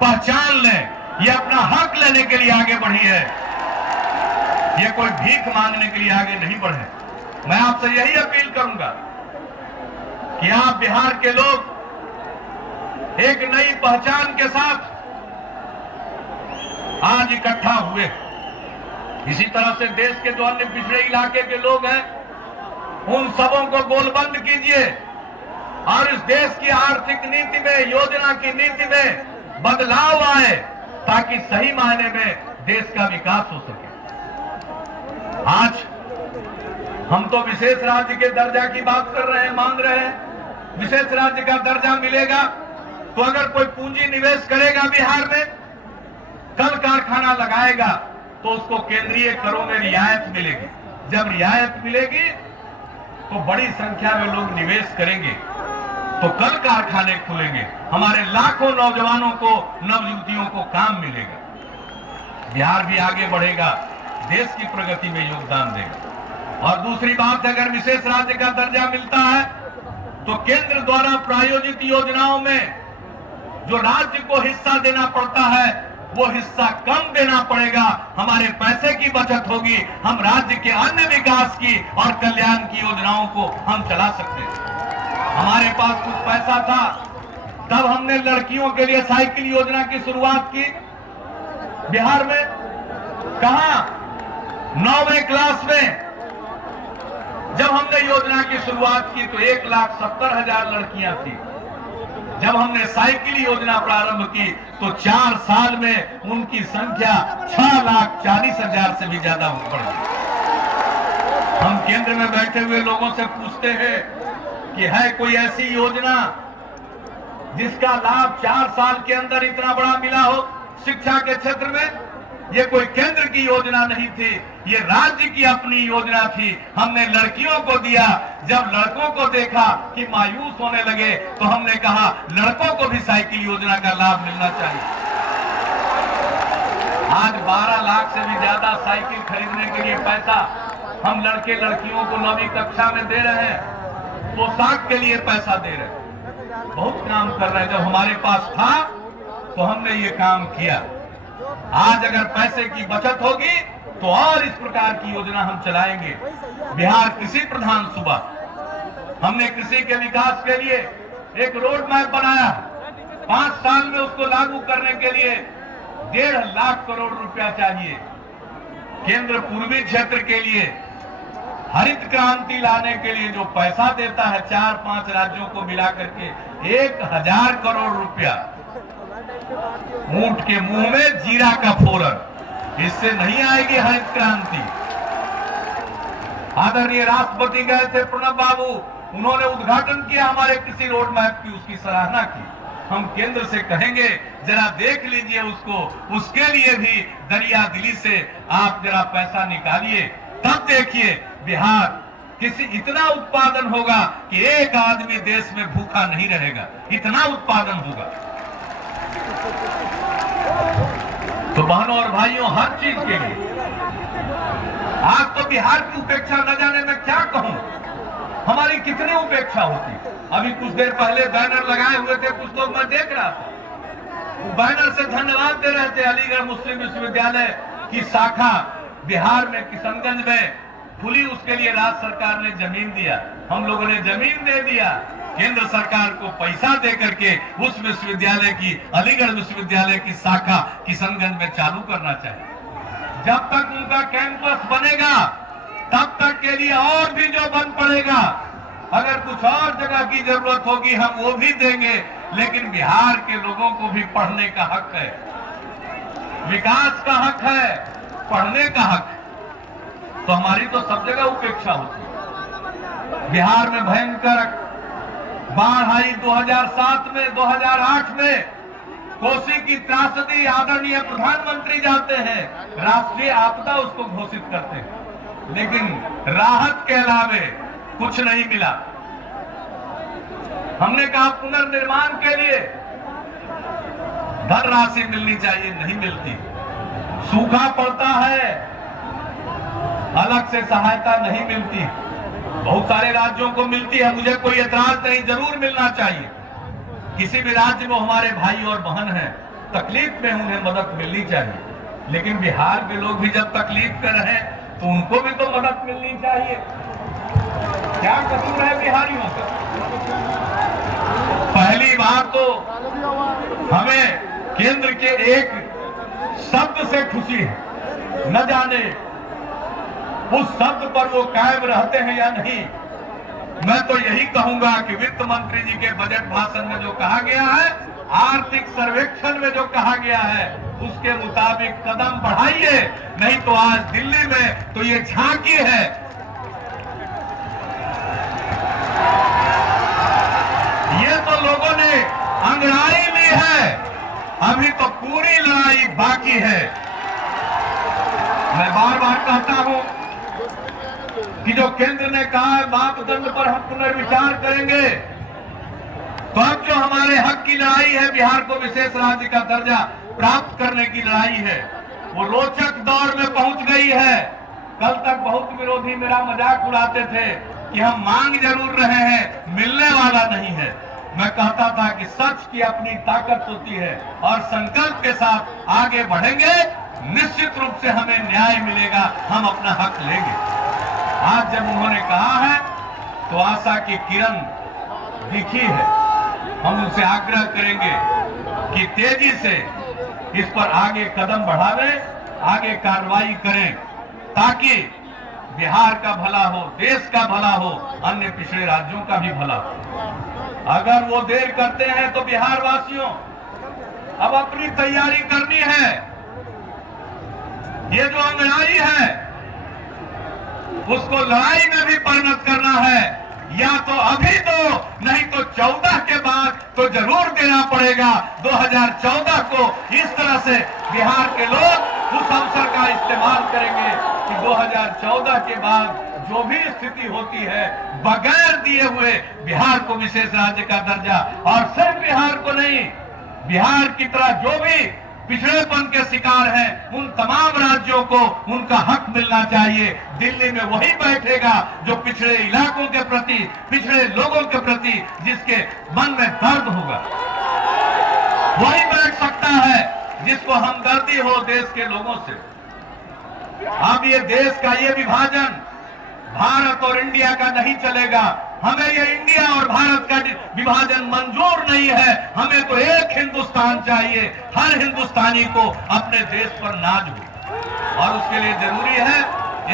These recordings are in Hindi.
पहचान लें, ये अपना हक लेने के लिए आगे बढ़ी है, ये कोई भीख मांगने के लिए आगे नहीं बढ़े। मैं आपसे यही अपील करूंगा कि आप बिहार के लोग एक नई पहचान के साथ आज इकट्ठा हुए। इसी तरह से देश के जो अन्य पिछड़े इलाके के लोग हैं, उन सबों को गोलबंद कीजिए और इस देश की आर्थिक नीति में, योजना की नीति में बदलाव आए, ताकि सही मायने में देश का विकास हो सके। आज हम तो विशेष राज्य के दर्जा की बात कर रहे हैं, मांग रहे हैं। विशेष राज्य का दर्जा मिलेगा तो अगर कोई पूंजी निवेश करेगा बिहार में, कल कारखाना लगाएगा, तो उसको केंद्रीय करों में रियायत मिलेगी। जब रियायत मिलेगी तो बड़ी संख्या में लोग निवेश करेंगे, तो कल कारखाने खुलेंगे, हमारे लाखों नौजवानों को, नवयुवतियों को काम मिलेगा, बिहार भी आगे बढ़ेगा, देश की प्रगति में योगदान देगा। और दूसरी बात, अगर विशेष राज्य का दर्जा मिलता है तो केंद्र द्वारा प्रायोजित योजनाओं में जो राज्य को हिस्सा देना पड़ता है, वो हिस्सा कम देना पड़ेगा, हमारे पैसे की बचत होगी, हम राज्य के अन्य विकास की और कल्याण की योजनाओं को हम चला सकते हैं। हमारे पास कुछ पैसा था, तब हमने लड़कियों के लिए साइकिल योजना की शुरुआत की बिहार में। कहां? 9वीं क्लास में जब हमने योजना की शुरुआत की तो 1,70,000 लड़कियां थी। जब हमने साइकिल योजना प्रारंभ की तो 4 साल में उनकी संख्या 6,40,000 से भी ज्यादा बढ़ गई। हम केंद्र में बैठे हुए लोगों से पूछते हैं कि है कोई ऐसी योजना जिसका लाभ 4 साल के अंदर इतना बड़ा मिला हो शिक्षा के क्षेत्र में? ये कोई केंद्र की योजना नहीं थी, ये राज्य की अपनी योजना थी। हमने लड़कियों को दिया, जब लड़कों को देखा कि मायूस होने लगे तो हमने कहा लड़कों को भी साइकिल योजना का लाभ मिलना चाहिए। आज 12 लाख से भी ज्यादा साइकिल खरीदने के लिए पैसा हम लड़के लड़कियों को 9वीं कक्षा में दे रहे हैं, पोशाक के लिए पैसा दे रहे हैं, बहुत काम कर रहे हैं। जब हमारे पास था तो हमने ये काम किया। आज अगर पैसे की बचत होगी तो और इस प्रकार की योजना हम चलाएंगे। बिहार कृषि प्रधान सूबा, हमने कृषि के विकास के लिए एक रोड मैप बनाया। 5 साल में उसको लागू करने के लिए 1.5 लाख करोड़ रुपया चाहिए। केंद्र पूर्वी क्षेत्र के लिए हरित क्रांति लाने के लिए जो पैसा देता है 4-5 राज्यों को मिलाकर के 1,000 करोड़ रुपया। ऊंट के मुंह में जीरा का फोरन, इससे नहीं आएगी हरित क्रांति। आदरणीय राष्ट्रपति गए थे प्रणब बाबू, उन्होंने उद्घाटन किया हमारे कृषि रोड मैप की, उसकी सराहना की। हम केंद्र से कहेंगे जरा देख लीजिए उसको, उसके लिए भी दरिया दिली से आप जरा पैसा निकालिए, तब देखिए बिहार किसी इतना उत्पादन होगा कि एक आदमी देश में भूखा नहीं रहेगा, इतना उत्पादन होगा। तो बहनों और भाइयों, हर चीज के लिए आज तो बिहार की उपेक्षा न जाने मैं क्या कहूं, हमारी कितनी उपेक्षा होती। अभी कुछ देर पहले बैनर लगाए हुए थे कुछ लोग, मैं देख रहा था, बैनर से धन्यवाद दे रहे थे। अलीगढ़ मुस्लिम विश्वविद्यालय की शाखा बिहार में किशनगंज में खुली, उसके लिए राज्य सरकार ने जमीन दिया, हम लोगों ने जमीन दे दिया। केंद्र सरकार को पैसा दे करके उस विश्वविद्यालय की, अलीगढ़ विश्वविद्यालय की शाखा किशनगंज में चालू करना चाहिए। जब तक उनका कैंपस बनेगा तब तक के लिए और भी जो बन पड़ेगा, अगर कुछ और जगह की जरूरत होगी हम वो भी देंगे, लेकिन बिहार के लोगों को भी पढ़ने का हक है, विकास का हक है, पढ़ने का हक है। तो हमारी तो सब जगह उपेक्षा होती है। बिहार में भयंकर बाढ़ आई 2007 में, 2008 में, कोसी की त्रासदी, आदरणीय प्रधानमंत्री जाते हैं, राष्ट्रीय आपदा उसको घोषित करते हैं, लेकिन राहत के अलावे कुछ नहीं मिला। हमने कहा पुनर्निर्माण के लिए धनराशि मिलनी चाहिए, नहीं मिलती। सूखा पड़ता है, अलग से सहायता नहीं मिलती। बहुत सारे राज्यों को मिलती है, मुझे कोई एतराज नहीं, जरूर मिलना चाहिए। किसी भी राज्य में हमारे भाई और बहन हैं, तकलीफ में उन्हें मदद मिलनी चाहिए, लेकिन बिहार के लोग भी जब तकलीफ में रहे तो उनको भी तो मदद मिलनी चाहिए। क्या कसूर है बिहारियों का? पहली बात तो हमें केंद्र के एक शब्द से खुशी है, न जाने उस शब्द पर वो कायम रहते हैं या नहीं। मैं तो यही कहूंगा कि वित्त मंत्री जी के बजट भाषण में जो कहा गया है, आर्थिक सर्वेक्षण में जो कहा गया है, उसके मुताबिक कदम बढ़ाइए, नहीं तो आज दिल्ली में तो ये झांकी है। ये तो लोगों ने अंगड़ाई ली है, अभी तो पूरी लड़ाई बाकी है। मैं बार बार कहता हूं कि जो केंद्र ने कहा है मापदंड पर हम पुनर्विचार करेंगे, तो अब जो हमारे हक की लड़ाई है, बिहार को विशेष राज्य का दर्जा प्राप्त करने की लड़ाई है, वो रोचक दौर में पहुंच गई है। कल तक बहुत विरोधी मेरा मजाक उड़ाते थे कि हम मांग जरूर रहे हैं, मिलने वाला नहीं है। मैं कहता था कि सच की अपनी ताकत होती है और संकल्प के साथ आगे बढ़ेंगे, निश्चित रूप से हमें न्याय मिलेगा, हम अपना हक लेंगे। आज जब उन्होंने कहा है तो आशा की किरण दिखी है। हम उनसे आग्रह करेंगे कि तेजी से इस पर आगे कदम बढ़ावें, आगे कार्रवाई करें, ताकि बिहार का भला हो, देश का भला हो, अन्य पिछड़े राज्यों का भी भला हो। अगर वो देर करते हैं तो बिहार वासियों अब अपनी तैयारी करनी है। ये जो अंगड़ाई है उसको लड़ाई में भी परिणत करना है, या तो अभी दो, नहीं तो 14 के बाद तो जरूर देना पड़ेगा। 2014 को इस तरह से बिहार के लोग उस अवसर का इस्तेमाल करेंगे कि 2014 के बाद जो भी स्थिति होती है, बगैर दिए हुए बिहार को विशेष राज्य का दर्जा, और सिर्फ बिहार को नहीं, बिहार की तरह जो भी पिछड़ेपन के शिकार हैं, उन तमाम राज्यों को उनका हक मिलना चाहिए। दिल्ली में वही बैठेगा जो पिछड़े इलाकों के प्रति, पिछड़े लोगों के प्रति जिसके मन में दर्द होगा, वही बैठ सकता है जिसको हमदर्दी हो देश के लोगों से। अब ये देश का ये विभाजन भारत और इंडिया का नहीं चलेगा। हमें ये इंडिया और भारत का विभाजन मंजूर नहीं है। हमें तो एक हिंदुस्तान चाहिए, हर हिंदुस्तानी को अपने देश पर नाज हो, और उसके लिए जरूरी है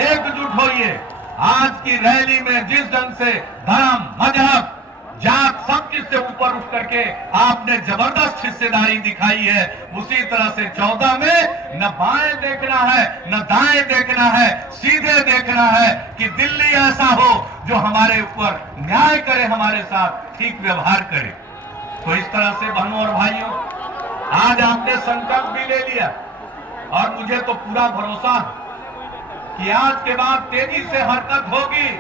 एकजुट होइए। आज की रैली में जिस ढंग से धर्म, मजहब, जात सब चीज से ऊपर उठ करके आपने जबरदस्त हिस्सेदारी दिखाई है, उसी तरह से 14 में न बाएं देखना है, न दाएं देखना है, सीधे देखना है कि दिल्ली ऐसा हो जो हमारे ऊपर न्याय करे, हमारे साथ ठीक व्यवहार करे। तो इस तरह से बहनों और भाइयों, आज आपने संकल्प भी ले लिया और मुझे तो पूरा भरोसा है कि आज के बाद तेजी से हरकत होगी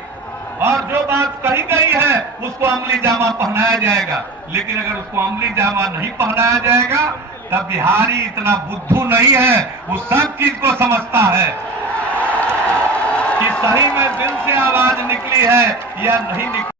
और जो बात कही गई है उसको अमली जामा पहनाया जाएगा। लेकिन अगर उसको अमली जामा नहीं पहनाया जाएगा तब बिहारी इतना बुद्धू नहीं है, वो सब चीज को समझता है कि सही में दिल से आवाज निकली है या नहीं निकली।